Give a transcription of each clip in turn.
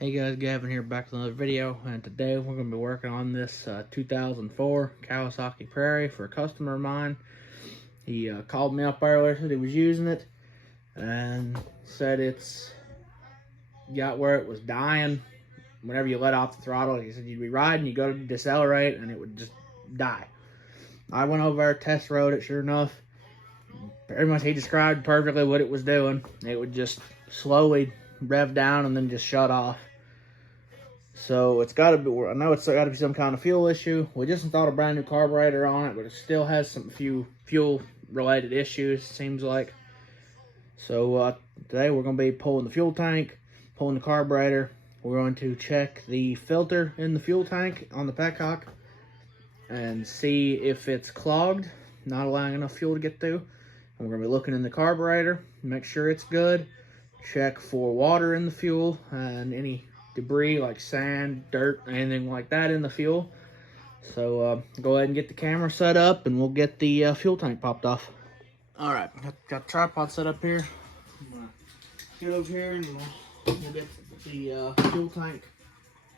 Hey guys, Gavin here, back with another video, and today we're going to be working on this 2004 Kawasaki Prairie for a customer of mine. He called me up earlier, said he was using it, and said it's got where it was dying whenever you let off the throttle. He said you'd be riding, you go to decelerate, and it would just die. I went over there, test rode it, sure enough. Pretty much he described perfectly what it was doing. It would just slowly rev down and then just shut off. So it's got to be, I know it's got to be some kind of fuel issue. We just installed a brand new carburetor on it, but it still has some few fuel related issues, it seems like. So today we're going to be pulling the fuel tank, pulling the carburetor. We're going to check the filter in the fuel tank on the petcock and see if it's clogged, not allowing enough fuel to get through. And we're going to be looking in the carburetor, make sure it's good, check for water in the fuel and any debris like sand, dirt, anything like that in the fuel. So go ahead and get the camera set up and we'll get the fuel tank popped off. All right, got the tripod set up here. I'm gonna get over here and we'll get the fuel tank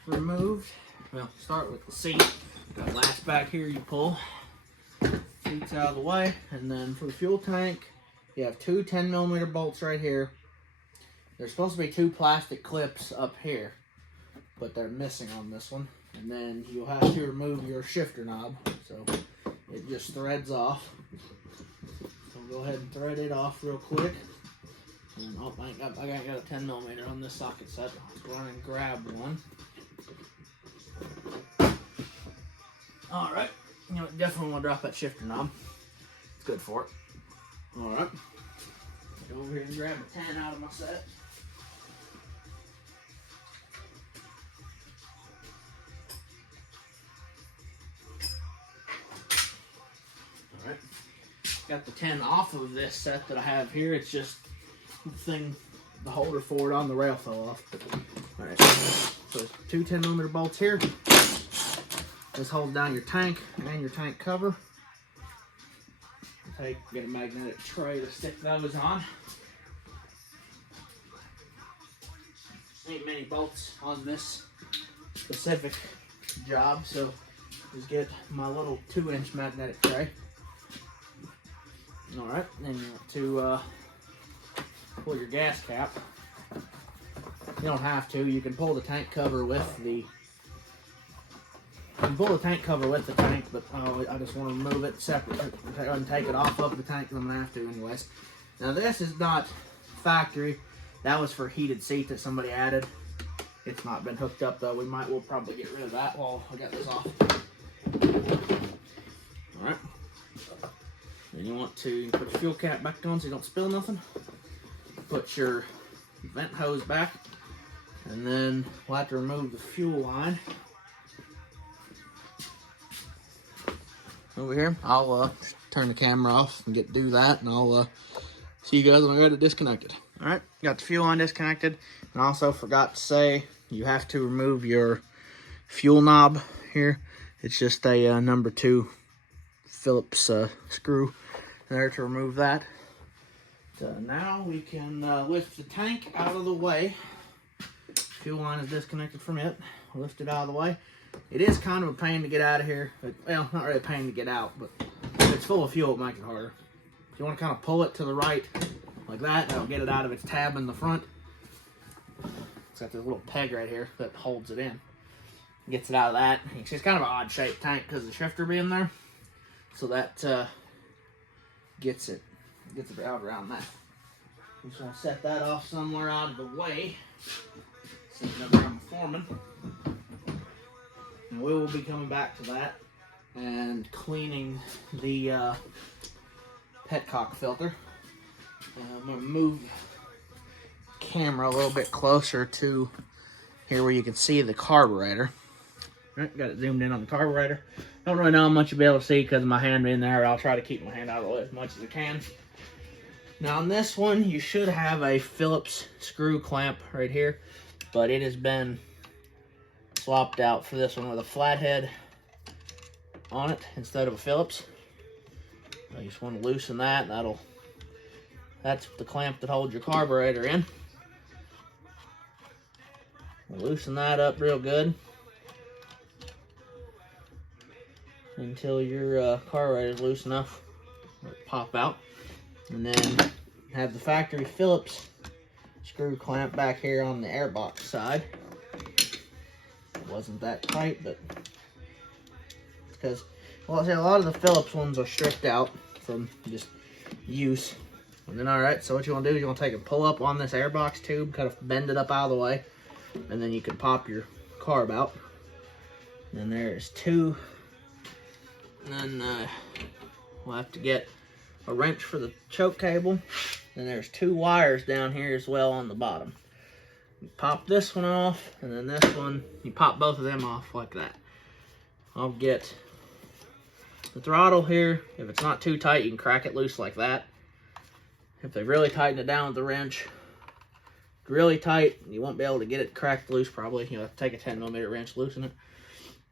removed. Well, start with the seat. Got a latch back here you pull. Seat's out of the way, and then for the fuel tank, you have two 10mm bolts right here. There's supposed to be two plastic clips up here, but they're missing on this one. And then you'll have to remove your shifter knob, so it just threads off. So go ahead and thread it off real quick. And oh, I got a 10mm on this socket set. Let's go ahead and grab one. All right, you know, definitely want to drop that shifter knob. It's good for it. All right, go over here and grab a 10 out of my set. Alright, got the 10 off of this set that I have here. It's just the holder for it on the rail fell off. Alright, so there's two 10mm bolts here. This holds down your tank and your tank cover. Get a magnetic tray to stick those on. Ain't many bolts on this specific job, so just get my little 2-inch magnetic tray. Alright, then you want to pull your gas cap. You don't have to. You can pull the tank cover with the tank, but I just want to remove it separate and take it off of the tank, because I'm going to have to anyways. Now this is not factory. That was for heated seat that somebody added. It's not been hooked up though. We'll probably get rid of that while I got this off. Alright. Then you want to put your fuel cap back on so you don't spill nothing. Put your vent hose back. And then we'll have to remove the fuel line. Over here, I'll turn the camera off and do that, and I'll see you guys when I got it disconnected. All right, got the fuel line disconnected, and I also forgot to say you have to remove your fuel knob here. It's just a number 2 Phillips screw there to remove that. So now we can lift the tank out of the way. Fuel line is disconnected from it. Lift it out of the way. It is kind of a pain to get out of here. Well, not really a pain to get out, but if it's full of fuel, it makes it harder. If you want to kind of pull it to the right like that, that'll get it out of its tab in the front. It's got this little peg right here that holds it in. Gets it out of that. It's kind of an odd shaped tank because of the shifter being there. So that gets it out around that. Just want to set that off somewhere out of the way. Set it up around the foreman. And we will be coming back to that and cleaning the petcock filter. I'm going to move the camera a little bit closer to here where you can see the carburetor. All right, got it zoomed in on the carburetor. Don't really know how much you'll be able to see because of my hand being there. I'll try to keep my hand out of the way as much as I can. Now on this one, you should have a Phillips screw clamp right here, but it has been swapped out for this one with a flathead on it instead of a Phillips. I just want to loosen that. That's the clamp that holds your carburetor in. Loosen that up real good until your carburetor is loose enough to pop out. And then have the factory Phillips screw clamp back here on the airbox side. It wasn't that tight, but because, well, see, a lot of the Phillips ones are stripped out from just use. And then, all right, so what you want to do is you want to take and pull up on this airbox tube, kind of bend it up out of the way, and then you can pop your carb out. And there's two. And then we'll have to get a wrench for the choke cable. And there's two wires down here as well on the bottom. You pop this one off, and then this one, you pop both of them off like that. I'll get the throttle here. If it's not too tight, you can crack it loose like that. If they really tighten it down with the wrench, really tight, you won't be able to get it cracked loose probably. You'll have to take a 10mm wrench, loosen it.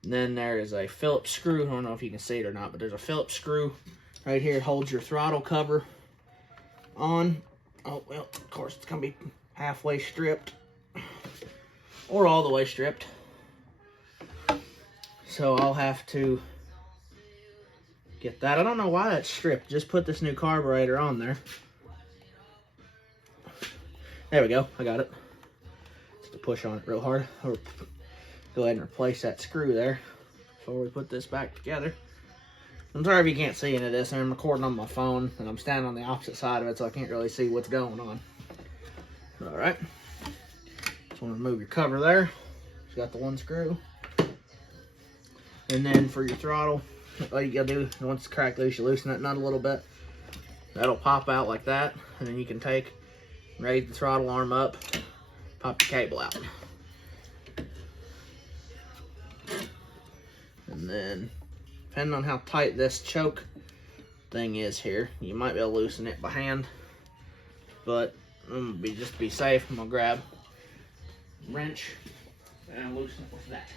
And then there is a Phillips screw. I don't know if you can see it or not, but there's a Phillips screw right here. It holds your throttle cover on. Oh, well, of course, it's going to be halfway stripped or all the way stripped. So I'll have to get that. I don't know why that's stripped. Just put this new carburetor on there. There we go. I got it. Just to push on it real hard. Or go ahead and replace that screw there before we put this back together. I'm sorry if you can't see any of this. I'm recording on my phone and I'm standing on the opposite side of it, so I can't really see what's going on. Alright. Just want to remove your cover there. It's got the one screw. And then for your throttle, all you gotta do, once it's cracked loose, you loosen that nut a little bit. That'll pop out like that. And then you can take, raise the throttle arm up, pop the cable out. And then, depending on how tight this choke thing is here, you might be able to loosen it by hand. But I'm gonna just to be safe, I'm gonna grab a wrench and loosen it with that.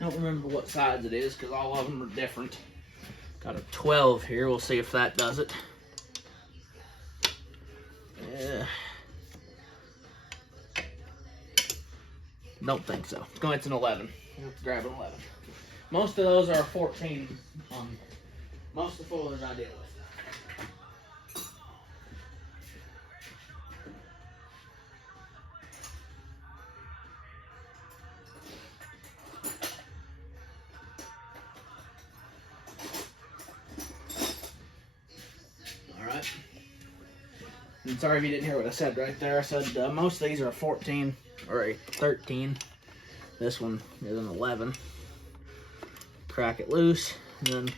I don't remember what size it is because all of them are different. Got a 12 here. We'll see if that does it. Yeah. Don't think so. It's an 11. You have to grab an 11. Most of those are 14 on most of the foilers I deal with. And sorry if you didn't hear what I said right there. I said most of these are a 14 or a 13. This one is an 11. Crack it loose. And then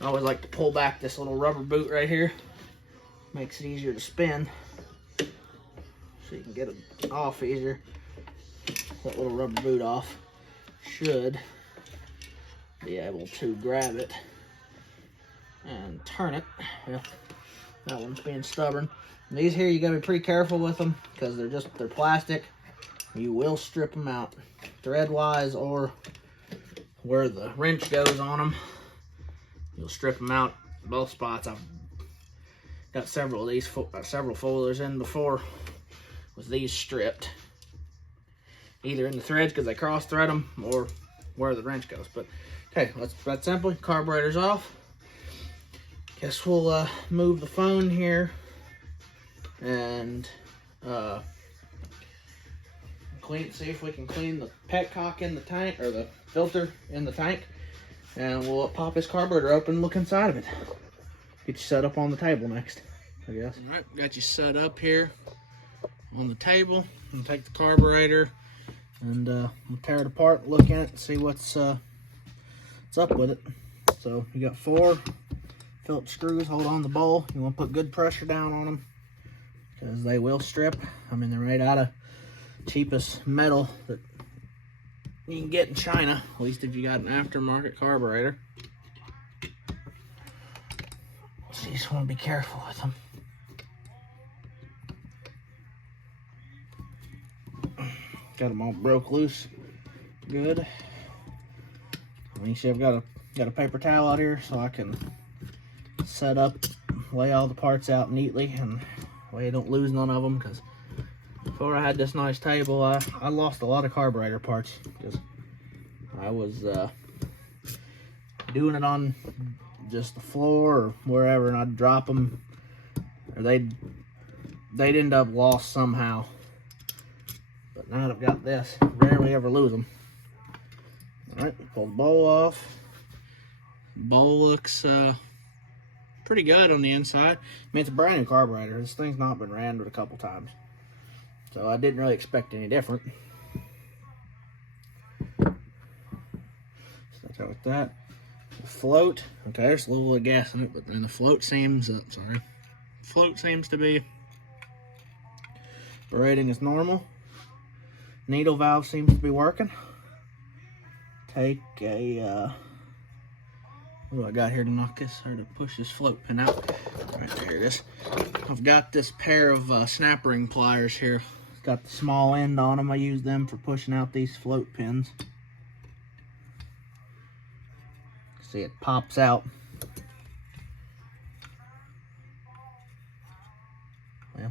I always like to pull back this little rubber boot right here. Makes it easier to spin. So you can get it off easier. That little rubber boot off. Should be able to grab it and turn it. Well, that one's being stubborn. These here, you gotta be pretty careful with them because they're plastic. You will strip them out, thread wise or where the wrench goes on them. You'll strip them out both spots. I've got several of these, several foilers in before with these stripped, either in the threads because they cross thread them or where the wrench goes. But okay, that's simple. Carburetor's off. Guess we'll move the phone here and see if we can clean the petcock in the tank, or the filter in the tank, and we'll pop this carburetor open and look inside of it. Get you set up on the table next, I guess. All right, got you set up here on the table. I'm gonna take the carburetor and we'll tear it apart, look at it, and see what's up with it. So you got 4 Phillips screws. Hold on the bowl. You want to put good pressure down on them because they will strip. I mean, they're made out of cheapest metal that you can get in China, at least if you got an aftermarket carburetor. So you just want to be careful with them. Got them all broke loose. Good. You see I've got a Got a paper towel out here so I can set up, lay all the parts out neatly, and way I don't lose none of them, because before I had this nice table, I lost a lot of carburetor parts because I was doing it on just the floor or wherever, and I'd drop them, or they'd end up lost somehow. But now that I've got this, rarely ever lose them. All right, pull the bowl off. Bowl looks pretty good on the inside. I mean, it's a brand new carburetor. This thing's not been ran with a couple times, so I didn't really expect any different. Start out with that. The float, okay, there's a little bit of gas in it, but then the float seems, float seems to be operating as normal. Needle valve seems to be working. Take a, what do I got here to knock this, or to push this float pin out? Right there it is. I've got this pair of snap ring pliers here. It's got the small end on them. I use them for pushing out these float pins. See, it pops out. Well,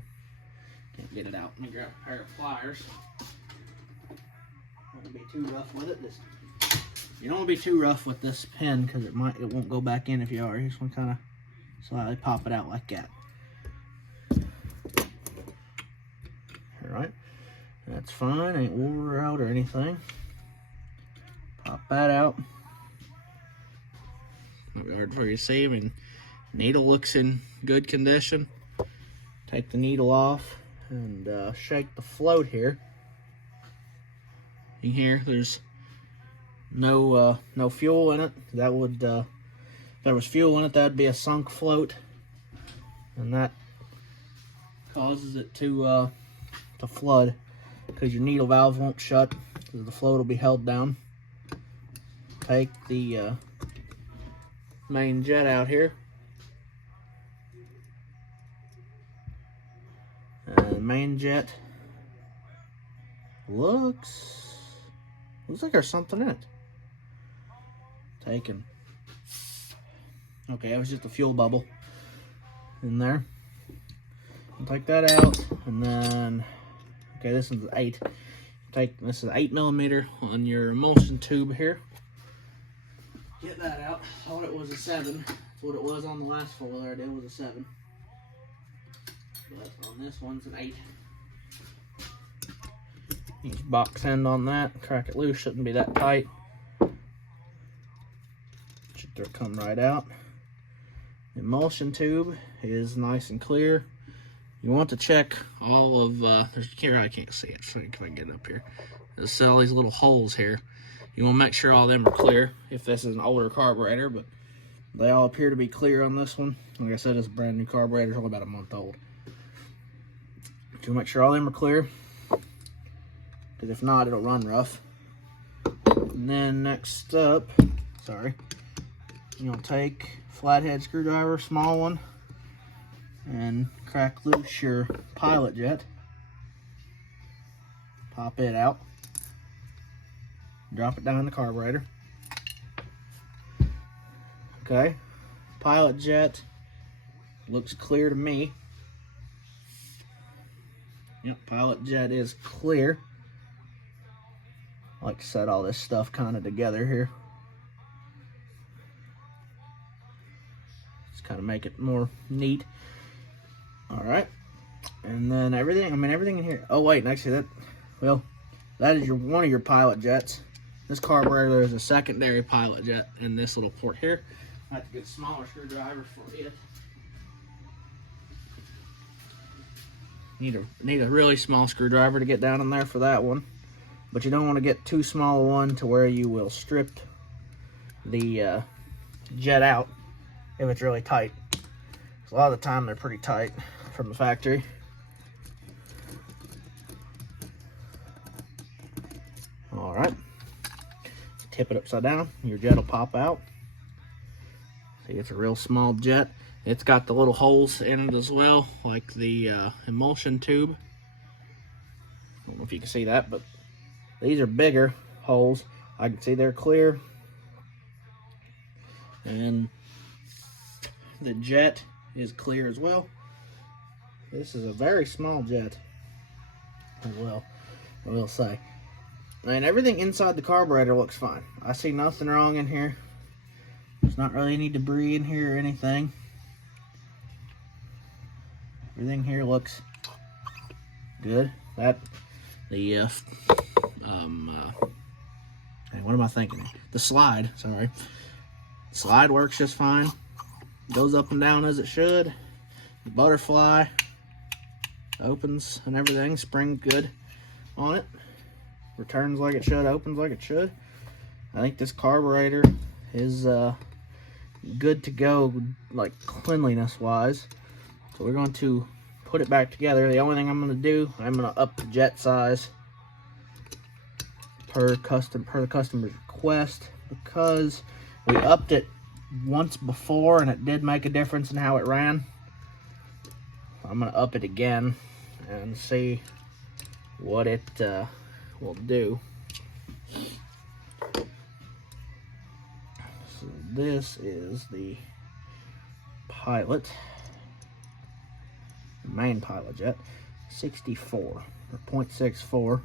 can't get it out. Let me grab a pair of pliers. Don't be too rough with it. You don't want to be too rough with this pin because it won't go back in if you are. You just want to kind of slightly pop it out like that. All right, that's fine. Ain't wore out or anything. Pop that out. Not hard for you to see. I mean, needle looks in good condition. Take the needle off and shake the float here. In here, there's no fuel in it. That would, if there was fuel in it, that'd be a sunk float, and that causes it to flood because your needle valve won't shut because the float will be held down. Take the main jet out here, and the main jet looks like there's something in it. Taken. Okay, it was just a fuel bubble in there. I'll take that out, and then, okay, this is 8. This is 8mm on your emulsion tube here. Get that out. I thought it was a 7. That's what it was on the last foiler I did, was a 7. But on this one's an 8. Each box end on that, crack it loose, shouldn't be that tight. Should come right out. The emulsion tube is nice and clear. You want to check all of, here I can't see it, so if I can get it up here. There's all these little holes here. You want to make sure all of them are clear if this is an older carburetor, but they all appear to be clear on this one. Like I said, it's a brand new carburetor, it's only about a month old. So make sure all of them are clear, because if not, it'll run rough. And then next up, you'll take flathead screwdriver, small one, and crack loose your pilot jet. Pop it out. Drop it down in the carburetor. Okay, pilot jet looks clear to me. Yep, pilot jet is clear. I like to set all this stuff kind of together here. Just kind of make it more neat. All right, and then everything in here. Oh wait, next to that, well, that is one of your pilot jets. This carburetor is a secondary pilot jet in this little port here. I have to get a smaller screwdriver for it. Need a really small screwdriver to get down in there for that one. But you don't want to get too small one to where you will strip the jet out if it's really tight. A lot of the time they're pretty tight from the factory. All right, tip it upside down, your jet will pop out. See, it's a real small jet. It's got the little holes in it as well, like the emulsion tube. I don't know if you can see that, but these are bigger holes. I can see they're clear. And the jet is clear as well. This is a very small jet as well, I will say. And everything inside the carburetor looks fine. I see nothing wrong in here. There's not really any debris in here or anything. Everything here looks good. What am I thinking? The slide, sorry. Slide works just fine. Goes up and down as it should. The butterfly opens and everything. Spring good on it. Returns like it should, opens like it should. I think this carburetor is good to go, like cleanliness wise. So we're going to put it back together. The only thing I'm going to do, I'm going to up the jet size per the customer's request, because we upped it once before and it did make a difference in how it ran. I'm going to up it again and see what it will do. So this is the pilot, the main pilot jet, 64 or 0.64.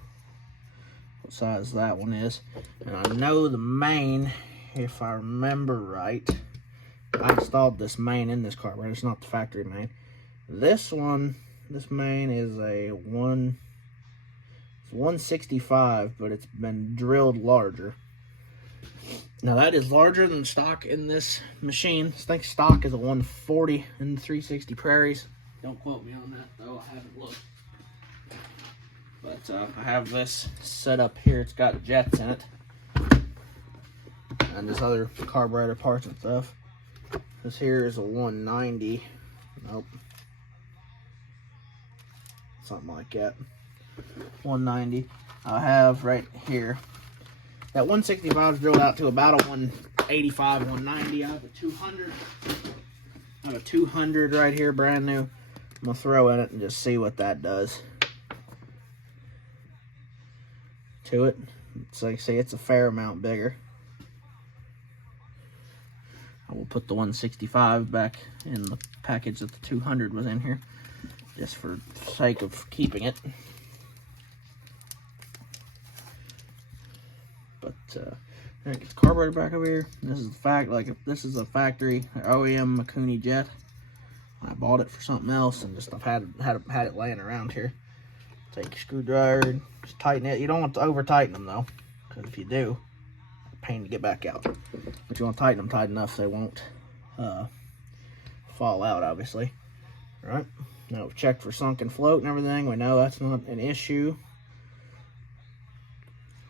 What size that one is. And I know the main, if I remember right, I installed this main in this carburetor. It's not the factory main. This main is a 165, but it's been drilled larger. Now that is larger than stock in this machine. I think stock is a 140 in the 360 Prairies. Don't quote me on that though, I haven't looked. But I have this set up here. It's got jets in it. And this other carburetor parts and stuff. This here is a 190. Nope. Something like that. 190. I have right here. That 165 is drilled out to about a 185, 190. I have a 200. I have a 200 right here, brand new. I'm gonna throw in it and just see what that does to it. So like I say, it's a fair amount bigger. I will put the 165 back in the package that the 200 was in here, just for sake of keeping it. But I get the carburetor back over here. This is the fact, like, this is a factory OEM Mikuni jet. I bought it for something else, and just I've had it laying around here. Take your screwdriver, just tighten it. You don't want to over tighten them though, because if you do, it's a pain to get back out. But you want to tighten them tight enough so they won't fall out, obviously. All right. Now we've checked for sunken float and everything. We know that's not an issue.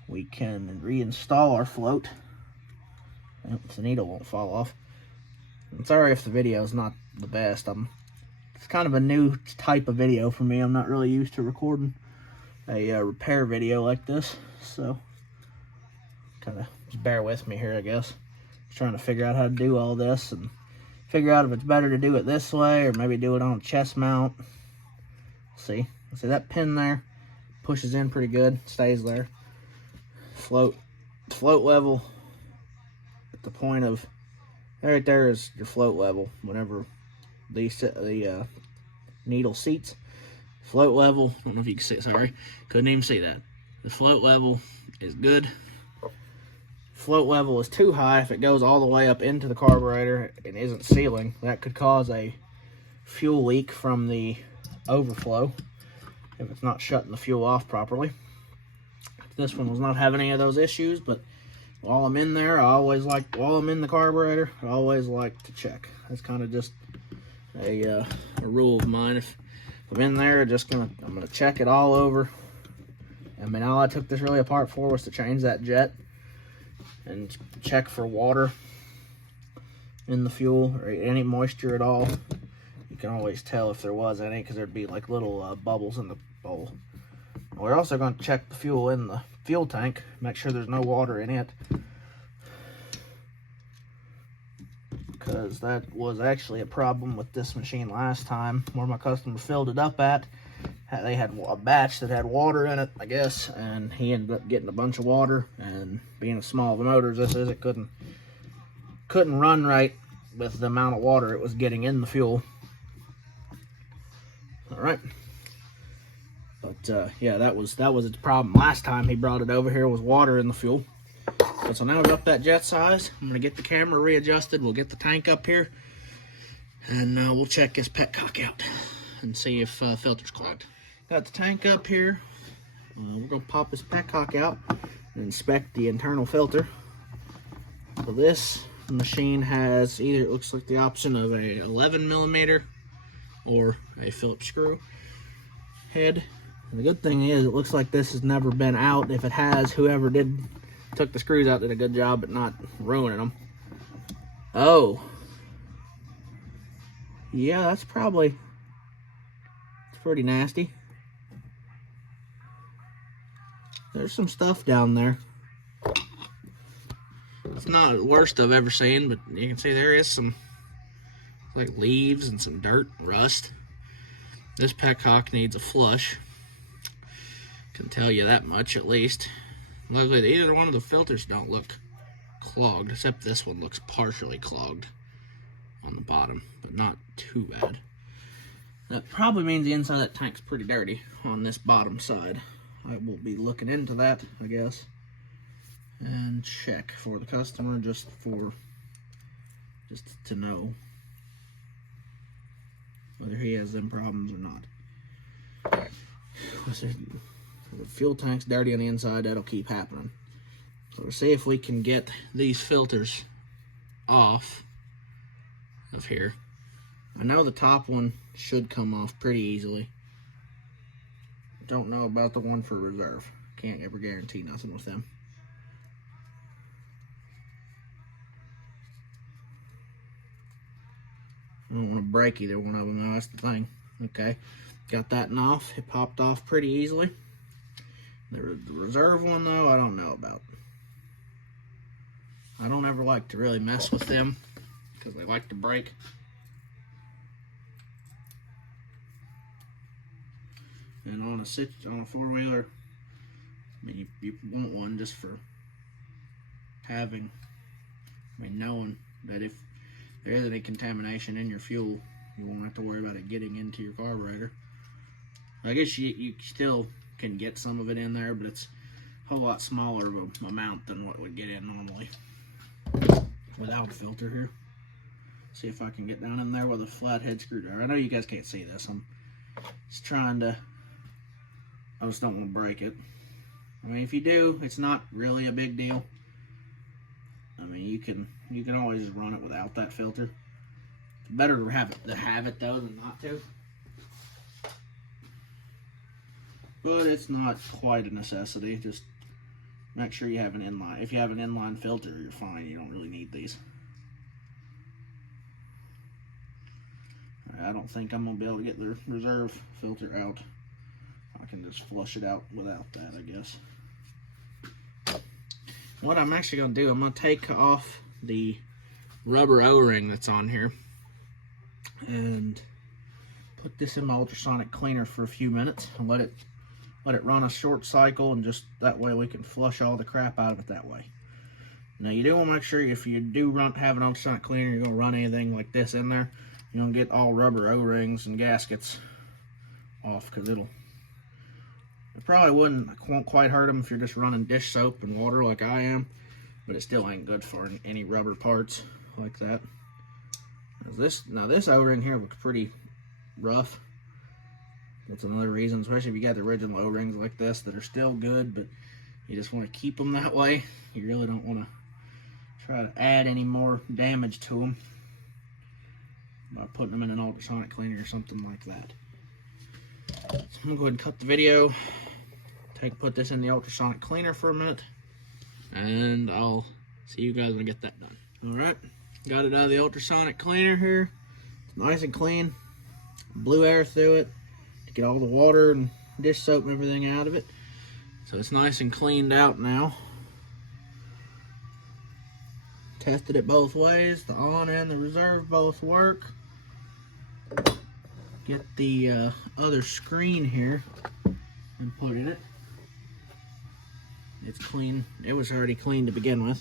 We can reinstall our float. The needle won't fall off. I'm sorry if the video is not the best. It's kind of a new type of video for me. I'm not really used to recording a repair video like this, so kind of just bear with me here, I guess. Just trying to figure out how to do all this and figure out if it's better to do it this way or maybe do it on a chest mount. See that pin there pushes in pretty good, stays there. Float level at the point of right there is your float level. Whenever the needle seats, float level, I don't know if you can see it, sorry, couldn't even see that. The float level is good. Float level is too high. If it goes all the way up into the carburetor and isn't sealing, that could cause a fuel leak from the overflow if it's not shutting the fuel off properly. This one was not having any of those issues, but while I'm in there, while I'm in the carburetor, I always like to check. That's kind of just a rule of mine. If I'm in there, I'm gonna check it all over. I mean, all I took this really apart for was to change that jet and check for water in the fuel or any moisture at all. You can always tell if there was any, because there'd be like little bubbles in the bowl. We're also going to check the fuel in the fuel tank, make sure there's no water in it, because that was actually a problem with this machine last time, where my customer filled it up at. They had a batch that had water in it, I guess, and he ended up getting a bunch of water, and being as small of a motor as this is, it couldn't couldn't run right with the amount of water it was getting in the fuel. All right. But yeah, that was its problem last time he brought it over here, was water in the fuel. So now we're up that jet size. I'm gonna get the camera readjusted. We'll get the tank up here, and we'll check this petcock out and see if filter's clogged. Got the tank up here. We're gonna pop this petcock out and inspect the internal filter. So this machine has either, it looks like the option of a 11mm or a Phillips screw head. And the good thing is, it looks like this has never been out. If it has, whoever took the screws out did a good job at not ruining them. Oh. Yeah, that's probably, it's pretty nasty. There's some stuff down there. It's not the worst I've ever seen, but you can see there is some like leaves and some dirt, rust. This petcock needs a flush. Can tell you that much at least. Luckily, either one of the filters don't look clogged, except this one looks partially clogged on the bottom, but not too bad. That probably means the inside of that tank's pretty dirty on this bottom side. I will be looking into that, I guess, and check for the customer just to know whether he has them problems or not. The fuel tank's dirty on the inside, that'll keep happening. So we'll see if we can get these filters off of here. I know the top one should come off pretty easily. Don't know about the one for reserve. Can't ever guarantee nothing with them. I don't want to break either one of them though, that's the thing. Okay, got that off. It popped off pretty easily. The reserve one though, I don't know about. I don't ever like to really mess with them because they like to break. And on a four-wheeler, I mean, you want one just for having, knowing that if there is any contamination in your fuel, you won't have to worry about it getting into your carburetor. I guess you still can get some of it in there, but it's a whole lot smaller of an amount than what would get in normally without a filter here. See if I can get down in there with a flathead screwdriver. I know you guys can't see this. I'm just trying to, I just don't want to break it. I mean, if you do, it's not really a big deal. I mean, you can always run it without that filter. It's better to have it though than not to. But it's not quite a necessity. Just make sure you have an inline. If you have an inline filter, you're fine. You don't really need these. I don't think I'm gonna be able to get the reserve filter out. I can just flush it out without that, I guess. What I'm actually gonna do, I'm gonna take off the rubber O-ring that's on here and put this in my ultrasonic cleaner for a few minutes and let it run a short cycle, and just that way we can flush all the crap out of it that way. Now you do want to make sure if you do have an ultrasonic cleaner, you're gonna run anything like this in there, you don't get all rubber O-rings and gaskets off, because it probably won't quite hurt them if you're just running dish soap and water like I am, but it still ain't good for any rubber parts like that. Now this O-ring here looks pretty rough. That's another reason, especially if you got the original O-rings like this that are still good, but you just want to keep them that way. You really don't want to try to add any more damage to them by putting them in an ultrasonic cleaner or something like that. So I'm gonna go ahead and cut the video, put this in the ultrasonic cleaner for a minute, and I'll see you guys when I get that done. All right, got it out of the ultrasonic cleaner here. It's nice and clean. Blew air through it to get all the water and dish soap and everything out of it. So it's nice and cleaned out now. Tested it both ways. The on and the reserve both work. Get the other screen here and put in it. It's clean. It was already clean to begin with.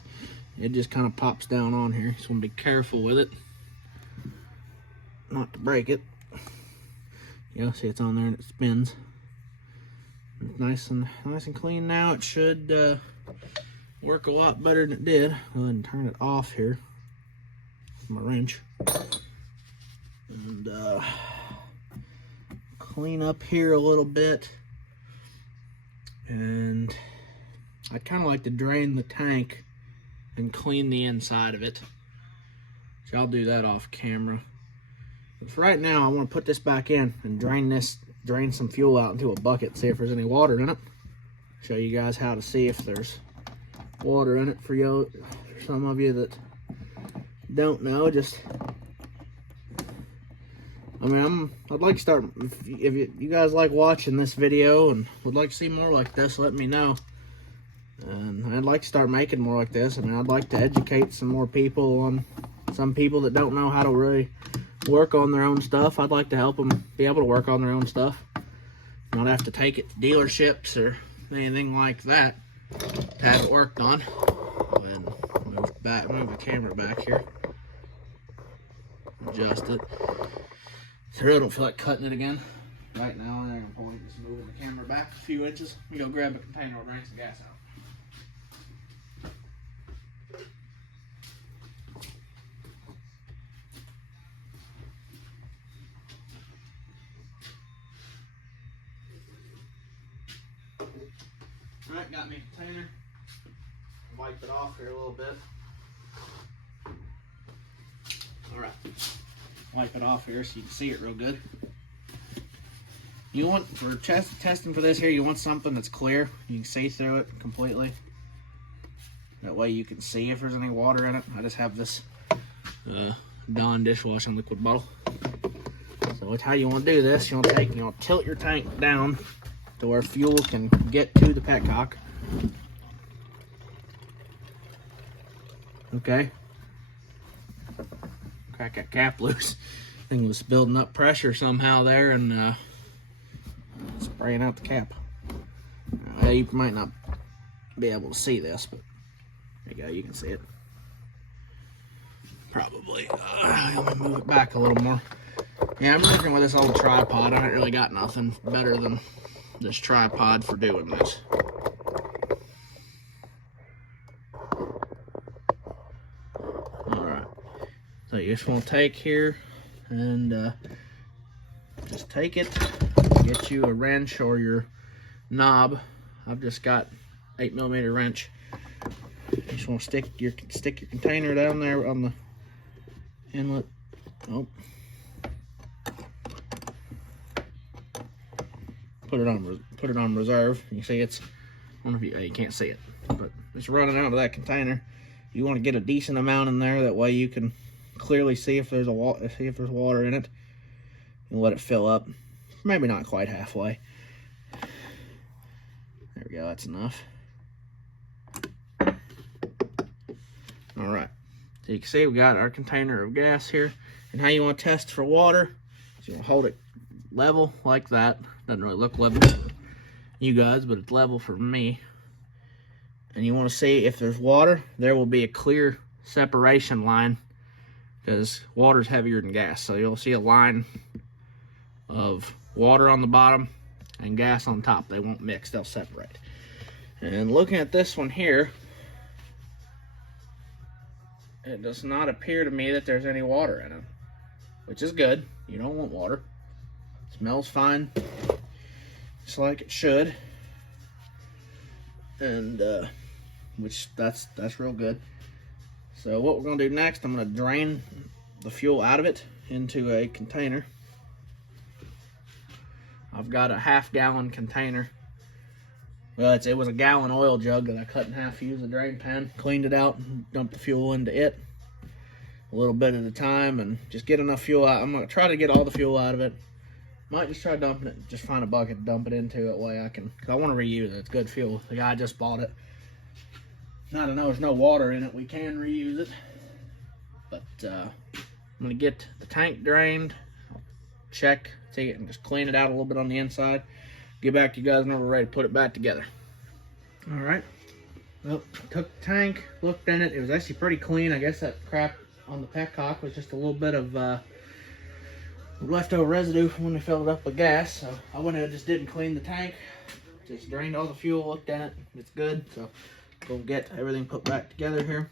it just kind of pops down on here. Just want to be careful with it, not to break it. Yeah, see it's on there and it spins. It's nice and clean now. It should work a lot better than it did. Go ahead and turn it off here with my wrench. And clean up here a little bit. And I'd kind of like to drain the tank and clean the inside of it. So I'll do that off camera. But for right now, I want to put this back in and drain some fuel out into a bucket, see if there's any water in it. Show you guys how to see if there's water in it for some of you that don't know. I'd like to start, if you guys like watching this video and would like to see more like this, let me know. And I'd like to start making more like this. I mean, I'd like to educate some more people on some people that don't know how to really work on their own stuff. I'd like to help them be able to work on their own stuff. Not have to take it to dealerships or anything like that to have it worked on. Go ahead and move the camera back here. Adjust it. So I don't feel like cutting it again. Right now, I'm probably just moving the camera back a few inches. I'm gonna go grab a container and drain some gas out. Alright, got me a container. Wipe it off here a little bit. Alright, wipe it off here so you can see it real good. You want, for testing for this here, you want something that's clear. You can see through it completely. That way you can see if there's any water in it. I just have this Dawn dishwashing liquid bottle. So how you want to do this, you want to tilt your tank down to where fuel can get to the petcock. Okay. Crack that cap loose. Thing was building up pressure somehow there and spraying out the cap. You might not be able to see this, but there you go, you can see it. Probably. Let me move it back a little more. Yeah, I'm working with this old tripod. I haven't really got nothing better than this tripod for doing this. Alright, so you just want to take here and just take it, get you a wrench or your knob. I've just got 8mm wrench. You just want to stick your container down there on the inlet. Oh. Put it on reserve. You see it's, I don't know if you can't see it, but it's running out of that container. You want to get a decent amount in there, that way you can clearly see if there's water in it, and let it fill up. Maybe not quite halfway. There we go, that's enough. All right, so you can see we got our container of gas here. And how you want to test for water is you want to hold it level like that. Doesn't really look level for you guys, but it's level for me. And you want to see if there's water. There will be a clear separation line because water is heavier than gas. So you'll see a line of water on the bottom and gas on top. They won't mix, they'll separate. And looking at this one here, it does not appear to me that there's any water in it, which is good. You don't want water. It smells fine, just like it should. And which that's real good. So what we're gonna do next, I'm gonna drain the fuel out of it into a container. I've got a half-gallon container. Well, it was a gallon oil jug that I cut in half, used a drain pan, cleaned it out, and dumped the fuel into it a little bit at a time, and just get enough fuel out. I'm gonna try to get all the fuel out of it. Might just try dumping it, just find a bucket to dump it into. That way I can, cause I want to reuse it. It's good fuel. The guy just bought it. Now that there's no water in it, we can reuse it. But I'm gonna get the tank drained, check, take it, and just clean it out a little bit on the inside. Get back to you guys whenever we're ready to put it back together. All right, Well, took the tank, looked in it. It was actually pretty clean. I guess that crap on the petcock was just a little bit of leftover residue from when we filled it up with gas. So I went ahead and just didn't clean the tank. Just drained all the fuel, looked in it. It's good. So go get everything put back together here.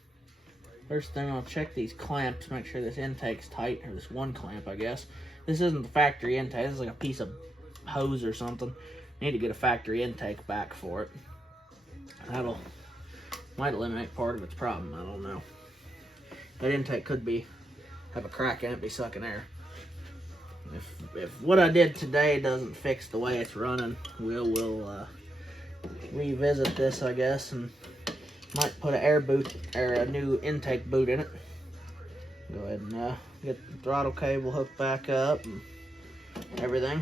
First thing, I'll check these clamps, make sure this intake's tight, or this one clamp, I guess. This isn't the factory intake. This is like a piece of hose or something. Need to get a factory intake back for it. Might eliminate part of its problem. I don't know. That intake could have a crack in it, be sucking air. If what I did today doesn't fix the way it's running, we'll revisit this, I guess, and might put an air boot or a new intake boot in it. Go ahead and get the throttle cable hooked back up and everything.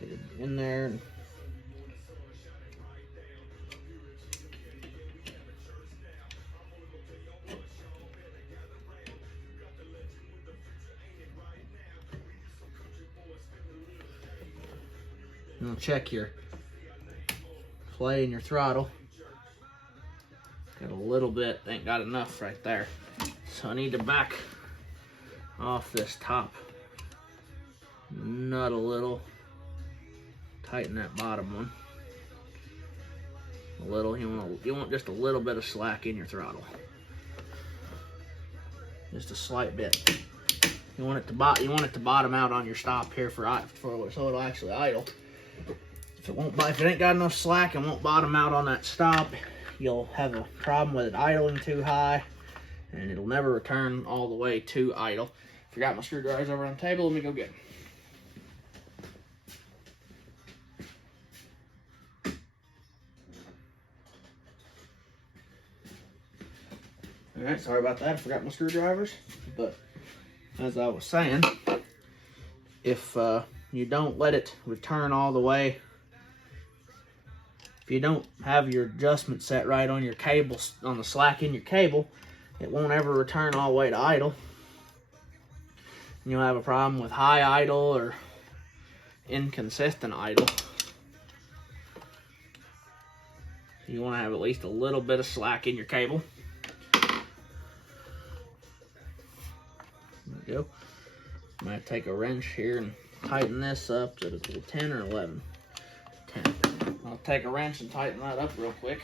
Get it in there. And you'll check your play and your throttle. Got a little bit, ain't got enough right there. So I need to back off this top nut a little. Tighten that bottom one a little. You want just a little bit of slack in your throttle. Just a slight bit. You want it to bottom out on your stop here so it'll actually idle. If it ain't got enough slack and won't bottom out on that stop, you'll have a problem with it idling too high, and it'll never return all the way to idle. Forgot my screwdrivers over on the table. Let me go get them. All right, sorry about that. I forgot my screwdrivers. But as I was saying, if you don't let it return all the way, if you don't have your adjustment set right on your cable, on the slack in your cable, it won't ever return all the way to idle. And you'll have a problem with high idle or inconsistent idle. You want to have at least a little bit of slack in your cable. There we go. I'm going to take a wrench here and tighten this up to the 10 or 11. 10. I'll take a wrench and tighten that up real quick.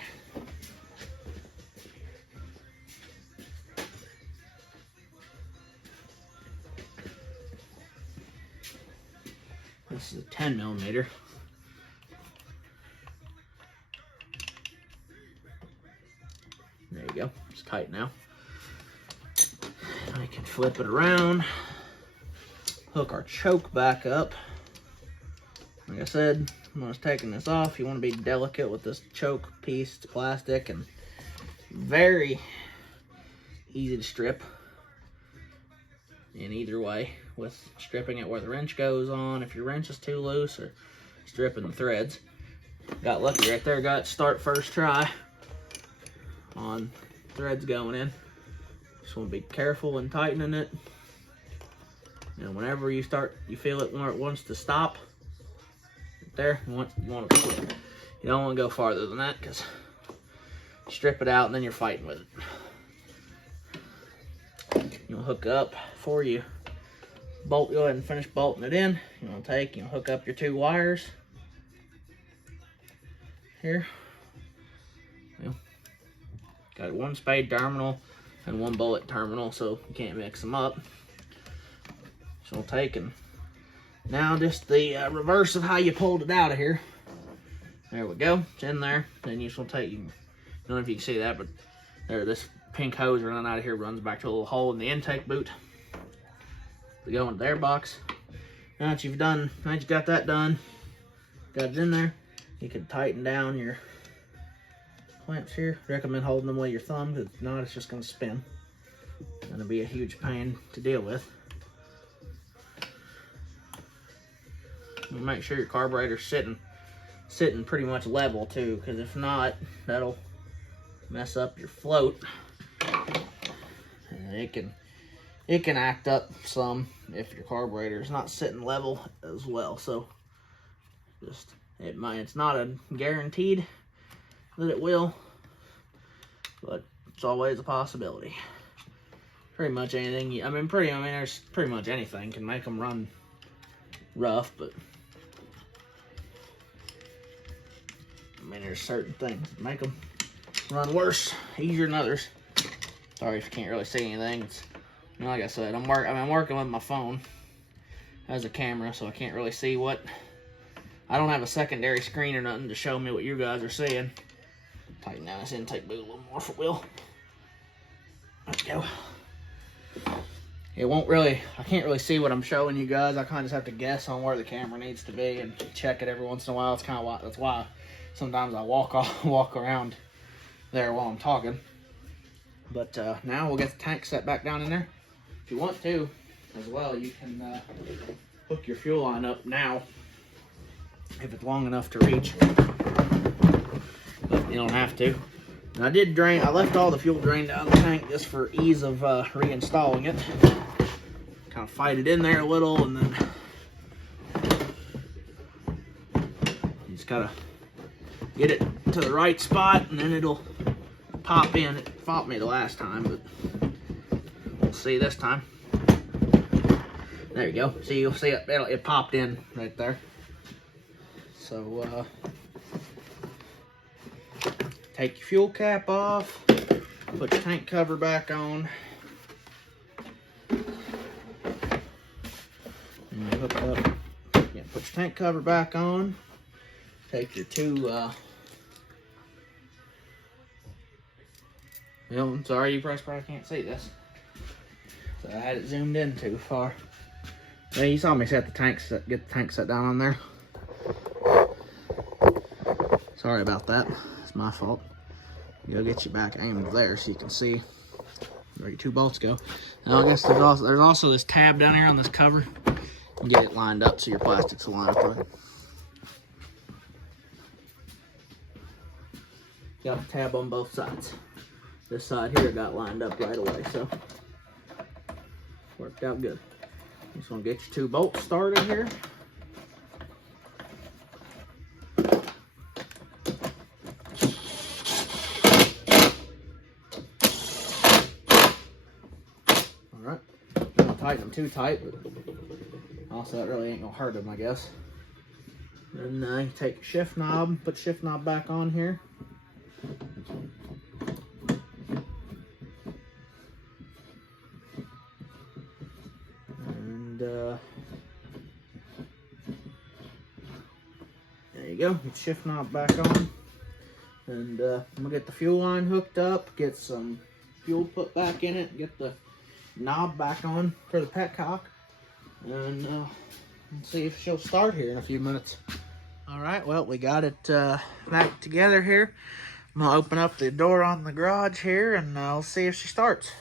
This is a 10 millimeter. There you go. It's tight now. I can flip it around, hook our choke back up. Like I said, when I was taking this off, you want to be delicate with this choke piece. It's plastic and very easy to strip in either way, with stripping it where the wrench goes on, if your wrench is too loose, or stripping the threads. Got lucky right there, got start first try on threads going in. Just want to be careful when tightening it. And whenever you feel it where it wants to stop, there, you want to quit. You don't want to go farther than that, because you strip it out and then you're fighting with it. You'll hook up before you go ahead and finish bolting it in. You'll hook up your 2 wires here. Got 1 spade terminal and 1 bullet terminal, so you can't mix them up. So we'll take and now just the reverse of how you pulled it out of here. There we go. It's in there. Then you just will take. I don't know if you can see that, but there, this pink hose running out of here runs back to a little hole in the intake boot. We go into the air box. Now that you've got that done, got it in there, you can tighten down your clamps here. Recommend holding them with your thumb, because if not, it's just going to spin. It's going to be a huge pain to deal with. Make sure your carburetor's sitting pretty much level too, because if not, that'll mess up your float. And it can act up some if your carburetor is not sitting level as well. So just it's not a guaranteed that it will, but it's always a possibility. Pretty much anything, there's pretty much anything can make them run rough, but there's certain things that make them run worse, easier than others. Sorry if you can't really see anything. It's, like I said, I'm working with my phone as a camera, so I can't really see what. I don't have a secondary screen or nothing to show me what you guys are seeing. Tighten down this intake boot a little more for Will. There we go. It won't really, I can't really see what I'm showing you guys. I kind of just have to guess on where the camera needs to be and check it every once in a while. It's kind of why, that's why sometimes I walk around there while I'm talking. But now we'll get the tank set back down in there. If you want to, as well, you can hook your fuel line up now if it's long enough to reach. But you don't have to. And I left all the fuel drained out of the tank just for ease of reinstalling it. Kind of fight it in there a little, and then you just gotta get it to the right spot, and then it'll pop in. It fought me the last time, but we'll see this time. There you go. See, you'll see it popped in right there. So take your fuel cap off, put your tank cover back on, and you hook up. Yeah, put your tank cover back on. Take your two. Well, I'm sorry, you probably can't see this. So I had it zoomed in too far. Yeah, you saw me get the tank set down on there. Sorry about that. It's my fault. Go get you back aimed there so you can see where your two bolts go. Now I guess there's also this tab down here on this cover. And get it lined up so your plastics will line up right. Got a tab on both sides. This side here got lined up right away, so worked out good. Just gonna get your two bolts started here. Alright, don't tighten them too tight, but also that really ain't gonna hurt them, I guess. Then you take your shift knob, put the shift knob back on here. There you go, get the shift knob back on. And I'm gonna get the fuel line hooked up, get some fuel put back in it, get the knob back on for the petcock, and see if she'll start here in a few minutes. Alright, well, we got it back together here. I'm gonna open up the door on the garage here, and I'll see if she starts.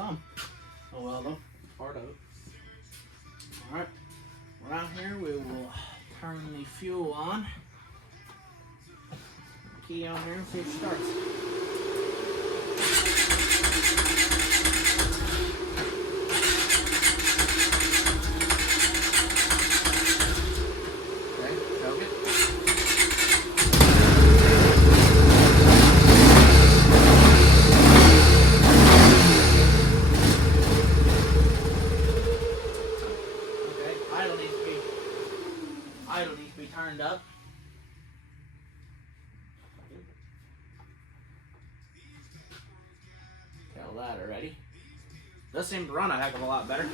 Oh well, though, part of it. Alright, around here we will turn the fuel on. Key on there and see if it starts. Okay, choke it. Idle needs to be turned up. Tell that already. Does seem to run a heck of a lot better.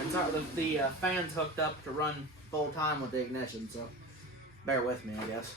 And the fan's hooked up to run full time with the ignition, so bear with me, I guess.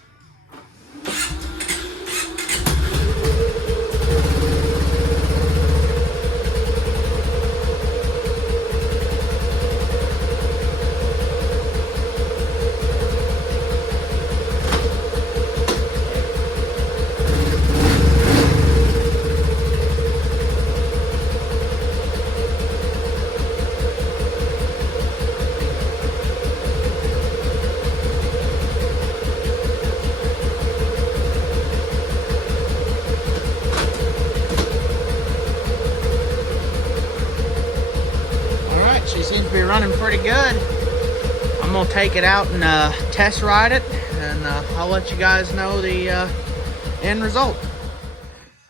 she seems to be running pretty good. I'm gonna take it out and test ride it, and I'll let you guys know the end result.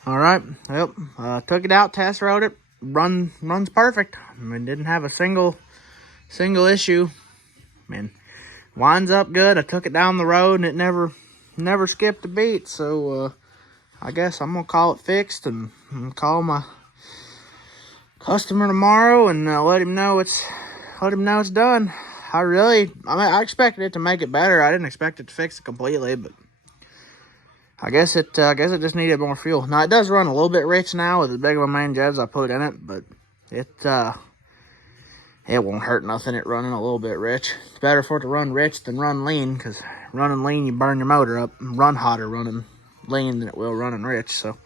All right, yep, took it out, test rode it, runs perfect. I mean, didn't have a single issue. I mean, winds up good. I took it down the road and it never skipped a beat. So I guess I'm gonna call it fixed and call my customer tomorrow and let him know it's done. I expected it to make it better. I didn't expect it to fix it completely, but I guess it just needed more fuel. Now it does run a little bit rich now with the big of a main jets I put in it, but it won't hurt nothing it running a little bit rich. It's better for it to run rich than run lean, because running lean you burn your motor up and run hotter running lean than it will running rich. So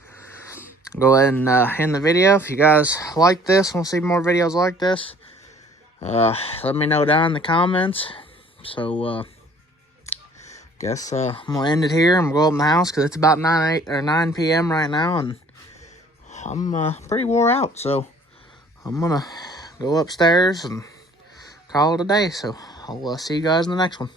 go ahead and end the video. If you guys like this, want to see more videos like this, let me know down in the comments. So guess I'm gonna end it here. I'm gonna go up in the house because it's about 9 p.m. right now, and I'm pretty wore out. So I'm gonna go upstairs and call it a day. So I'll see you guys in the next one.